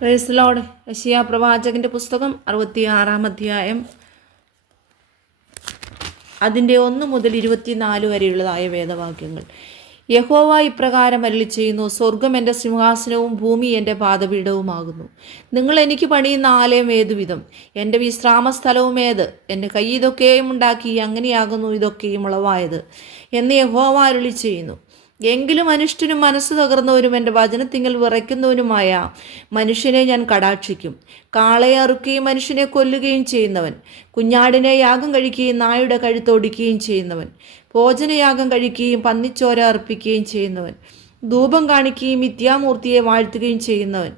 Praise Lord. യെശയ്യാ പ്രവാചകന്റെ പുസ്തകം 66-ാം അധ്യായം അതിൻ്റെ 1 മുതൽ 24 വരെയുള്ളതായ വേദവാക്യങ്ങൾ. യഹോവ ഇപ്രകാരം അരുളിച്ചെയ്യുന്നു: സ്വർഗം എൻ്റെ സിംഹാസനവും ഭൂമി എൻ്റെ പാദപീഠവുമാകുന്നു. നിങ്ങൾ എനിക്ക് പണിയുന്ന ആലയം ഏതുവിധം? എൻ്റെ വിശ്രാമസ്ഥലവും ഏത്? എൻ്റെ കൈ ഇതൊക്കെയും ഉണ്ടാക്കി അങ്ങനെയാകുന്നു ഇതൊക്കെയും ഉളവായത് എന്ന് യഹോവ അരുളിച്ചെയ്യുന്നു. എങ്കിലും അനിഷ്ടനും മനസ്സ് തകർന്നവരും എൻ്റെ വചനത്തിങ്കൽ വിറയ്ക്കുന്നവനുമായ മനുഷ്യനെ ഞാൻ കടാക്ഷിക്കും. കാളയെ അറുക്കുകയും മനുഷ്യനെ കൊല്ലുകയും ചെയ്യുന്നവൻ, കുഞ്ഞാടിനെ യാഗം കഴിക്കുകയും നായുടെ കഴുത്തൊടിക്കുകയും ചെയ്യുന്നവൻ, ഭോജനയാഗം കഴിക്കുകയും പന്നിച്ചോര അർപ്പിക്കുകയും ചെയ്യുന്നവൻ, ധൂപം കാണിക്കുകയും മിഥ്യാമൂർത്തിയെ വാഴ്ത്തുകയും ചെയ്യുന്നവൻ,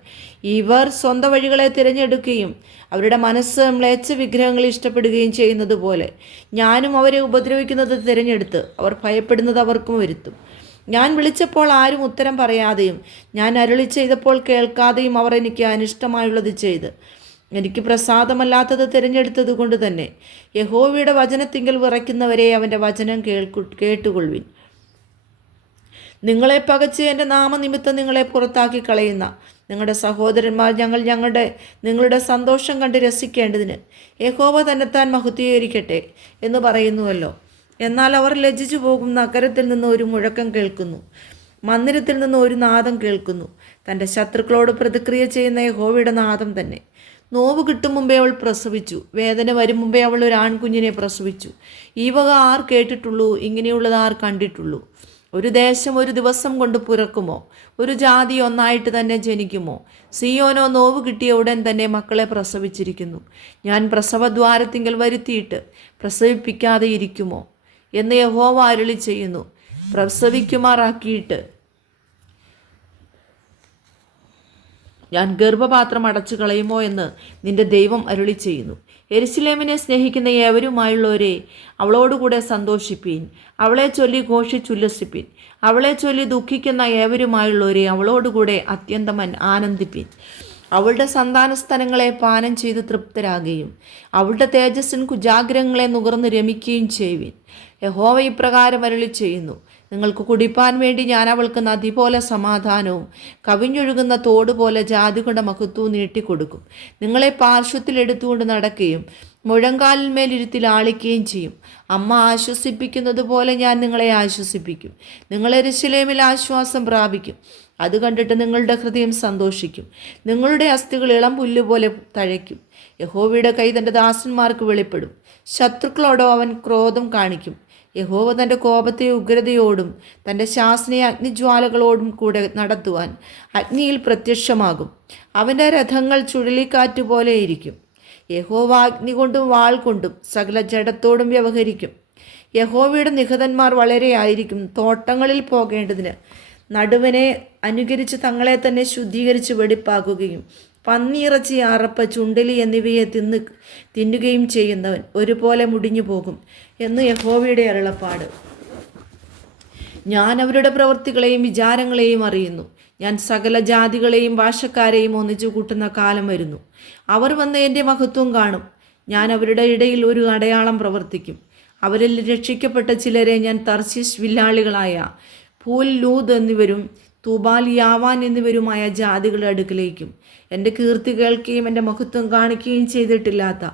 ഇവർ സ്വന്തം വഴികളെ തിരഞ്ഞെടുക്കുകയും അവരുടെ മനസ്സ് മ്ലേച്ഛ വിഗ്രഹങ്ങളെ ഇഷ്ടപ്പെടുകയും ചെയ്യുന്നത് പോലെ ഞാനും അവരെ ഉപദ്രവിക്കുന്നത് തിരഞ്ഞെടുത്ത് അവർ ഭയപ്പെടുന്നത് അവർക്കും വരുത്തും. ഞാൻ വിളിച്ചപ്പോൾ ആരും ഉത്തരം പറയാതെയും ഞാൻ അരുളി ചെയ്തപ്പോൾ കേൾക്കാതെയും അവർ എനിക്ക് അനിഷ്ടമായുള്ളത് ചെയ്ത് എനിക്ക് പ്രസാദമല്ലാത്തത് തിരഞ്ഞെടുത്തത് കൊണ്ട് തന്നെ യഹോവയുടെ വചനത്തിങ്കൽ വിറയ്ക്കുന്നവരെ അവൻ്റെ വചനം കേട്ടുകൊള്ളുവിൻ. നിങ്ങളെ പകച്ച് എൻ്റെ നാമനിമിത്തം നിങ്ങളെ പുറത്താക്കി കളയുന്ന നിങ്ങളുടെ സഹോദരന്മാർ നിങ്ങളുടെ സന്തോഷം കണ്ട് രസിക്കേണ്ടതിന് യഹോവ തന്നെത്താൻ മഹത്വീകരിക്കട്ടെ എന്ന് പറയുന്നുവല്ലോ. എന്നാൽ അവർ ലജ്ജിച്ചു പോകും. നഗരത്തിൽ നിന്ന് ഒരു മുഴക്കം കേൾക്കുന്നു, മന്ദിരത്തിൽ നിന്ന് ഒരു നാദം കേൾക്കുന്നു. തൻ്റെ ശത്രുക്കളോട് പ്രതിക്രിയ ചെയ്യുന്ന യഹോവയുടെ നാദം തന്നെ. നോവ് കിട്ടും മുമ്പേ അവൾ പ്രസവിച്ചു, വേദന വരും മുമ്പേ അവൾ ഒരു ആൺകുഞ്ഞിനെ പ്രസവിച്ചു. ഈ വക ആർ കേട്ടിട്ടുള്ളൂ? ഇങ്ങനെയുള്ളത് ആർ കണ്ടിട്ടുള്ളൂ? ഒരു ദേശം ഒരു ദിവസം കൊണ്ട് പിറക്കുമോ? ഒരു ജാതി ഒന്നായിട്ട് തന്നെ ജനിക്കുമോ? സിയോനോ നോവ് കിട്ടിയ ഉടൻ തന്നെ മക്കളെ പ്രസവിച്ചിരിക്കുന്നു. ഞാൻ പ്രസവദ്വാരത്തിങ്കൽ വരുത്തിയിട്ട് പ്രസവിപ്പിക്കാതെ ഇരിക്കുമോ എന്ന് യഹോവ അരുളി ചെയ്യുന്നു. പ്രസവിക്കുമാറാക്കിയിട്ട് ഞാൻ ഗർഭപാത്രം അടച്ചു കളയുമോ എന്ന് നിന്റെ ദൈവം അരുളി ചെയ്യുന്നു. യെരുശലേമിനെ സ്നേഹിക്കുന്ന ഏവരുമായുള്ളവരെ, അവളോടുകൂടെ സന്തോഷിപ്പീൻ, അവളെ ചൊല്ലി ഘോഷിച്ചുല്ലസിപ്പീൻ. അവളെ ചൊല്ലി ദുഃഖിക്കുന്ന ഏവരുമായുള്ളവരെ, അവളോടുകൂടെ അത്യന്തം ആനന്ദിപ്പീൻ. അവളുടെ സന്താനസ്ഥലങ്ങളെ പാനം ചെയ്ത് തൃപ്തരാകുകയും അവളുടെ തേജസ്സിൻ കുജാഗ്രഹങ്ങളെ നുകർന്ന് രമിക്കുകയും ചെയ്യുവിൻ. യഹോവ ഇപ്രകാരം അരുളി ചെയ്യുന്നു: നിങ്ങൾക്ക് കുടിപ്പാൻ വേണ്ടി ഞാൻ അവൾക്ക് നദി പോലെ സമാധാനവും കവിഞ്ഞൊഴുകുന്ന തോട് പോലെ ജാതികളുടെ മഹത്വവും നീട്ടിക്കൊടുക്കും. നിങ്ങളെ പാർശ്വത്തിൽ എടുത്തുകൊണ്ട് നടക്കുകയും മുഴങ്കാലിൽ മേലിരുത്തി ലാളിക്കുകയും ചെയ്യും. അമ്മ ആശ്വസിപ്പിക്കുന്നത് പോലെ ഞാൻ നിങ്ങളെ ആശ്വസിപ്പിക്കും. നിങ്ങൾ യെരൂശലേമിൽ ആശ്വാസം പ്രാപിക്കും. അത് കണ്ടിട്ട് നിങ്ങളുടെ ഹൃദയം സന്തോഷിക്കും. നിങ്ങളുടെ അസ്ഥികൾ ഇളം പുല്ലുപോലെ തഴയ്ക്കും. യഹോവയുടെ കൈ തൻ്റെ ദാസന്മാർക്ക് വെളിപ്പെടും. ശത്രുക്കളോടോ അവൻ ക്രോധം കാണിക്കും. യഹോവ തൻ്റെ കോപത്തെ ഉഗ്രതയോടും തൻ്റെ ശാസനയെ അഗ്നിജ്വാലകളോടും കൂടെ നടത്തുവാൻ അഗ്നിയിൽ പ്രത്യക്ഷമാകും. അവൻ്റെ രഥങ്ങൾ ചുഴലിക്കാറ്റ് പോലെയിരിക്കും. യഹോവ അഗ്നി കൊണ്ടും വാൾ കൊണ്ടും സകല ജഡത്തോടും വ്യവഹരിക്കും. യഹോവയുടെ നിഹതന്മാർ വളരെ ആയിരിക്കും. തോട്ടങ്ങളിൽ പോകേണ്ടതിന് നടുവനെ അനുകരിച്ച് തങ്ങളെ തന്നെ ശുദ്ധീകരിച്ച് വെടിപ്പാക്കുകയും പന്നിയിറച്ചി, അറപ്പ്, ചുണ്ടലി എന്നിവയെ തിന്നുകയും ചെയ്യുന്നവൻ ഒരുപോലെ മുടിഞ്ഞു പോകും എന്ന് യഹോവയുടെ അരുളപ്പാട്. ഞാൻ അവരുടെ പ്രവൃത്തികളെയും വിചാരങ്ങളെയും അറിയുന്നു. ഞാൻ സകല ജാതികളെയും ഭാഷക്കാരെയും ഒന്നിച്ചു കൂട്ടുന്ന കാലം വരുന്നു. അവർ വന്ന് എൻ്റെ മഹത്വം കാണും. ഞാൻ അവരുടെ ഇടയിൽ ഒരു അടയാളം പ്രവർത്തിക്കും. അവരിൽ രക്ഷിക്കപ്പെട്ട ചിലരെ ഞാൻ തർശീശ് വില്ലാളികളായ പൂൽ, ലൂദ് എന്നിവരും തൂബാൽ, യാവാൻ എന്നിവരുമായ ജാതികളുടെ അടുക്കിലേക്കും എൻ്റെ കീർത്തി കേൾക്കുകയും എൻ്റെ മഹത്വം കാണിക്കുകയും ചെയ്തിട്ടില്ലാത്ത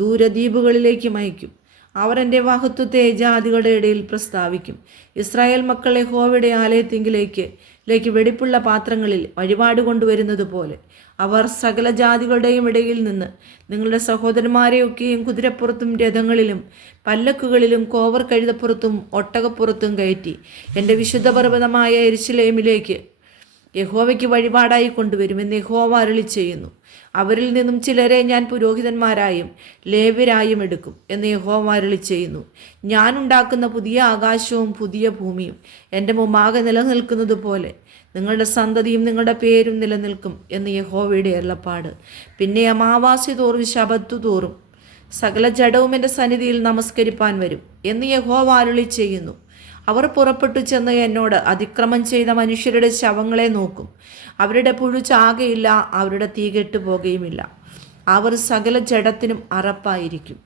ദൂരദ്വീപുകളിലേക്കും അയക്കും. അവർ എൻ്റെ മഹത്വത്തെ ജാതികളുടെ ഇടയിൽ പ്രസ്താവിക്കും. ഇസ്രായേൽ മക്കൾ യഹോവയുടെ ആലയത്തിങ്കിലേക്ക് വെടിപ്പുള്ള പാത്രങ്ങളിൽ വഴിപാട് കൊണ്ടുവരുന്നത് പോലെ അവർ സകല ജാതികളുടെയും ഇടയിൽ നിന്ന് നിങ്ങളുടെ സഹോദരന്മാരെയൊക്കെയും കുതിരപ്പുറത്തും രഥങ്ങളിലും പല്ലക്കുകളിലും കോവർ കഴുതപ്പുറത്തും ഒട്ടകപ്പുറത്തും കയറ്റി എൻ്റെ വിശുദ്ധ പർവ്വതമായ യെരൂശലേമിലേക്ക് യഹോവയ്ക്ക് വഴിപാടായി കൊണ്ടുവരുമെന്ന് യഹോവ അരുളി ചെയ്യുന്നു. അവരിൽ നിന്നും ചിലരെ ഞാൻ പുരോഹിതന്മാരായും ലേവ്യരായും എടുക്കും എന്ന് യഹോവ അരുളി ചെയ്യുന്നു. ഞാൻ ഉണ്ടാക്കുന്ന പുതിയ ആകാശവും പുതിയ ഭൂമിയും എൻ്റെ മുമ്പാകെ നിലനിൽക്കുന്നത് പോലെ നിങ്ങളുടെ സന്തതിയും നിങ്ങളുടെ പേരും നിലനിൽക്കും എന്ന് യഹോവയുടെ അരുളപ്പാട്. പിന്നെ അമാവാസി തോറും ശബത്ത് തോറും സകല ജഡവും എൻ്റെ സന്നിധിയിൽ നമസ്കരിപ്പാൻ വരും എന്ന് യഹോവ അരുളി ചെയ്യുന്നു. അവർ പുറപ്പെട്ടു ചെന്ന് എന്നോട് അതിക്രമം ചെയ്ത മനുഷ്യരുടെ ശവങ്ങളെ നോക്കും. അവരുടെ പുഴു ചാകയില്ല, അവരുടെ തീ കെട്ടുപോകുകയുമില്ല. അവർ സകല ജഡത്തിനും അറപ്പായിരിക്കും.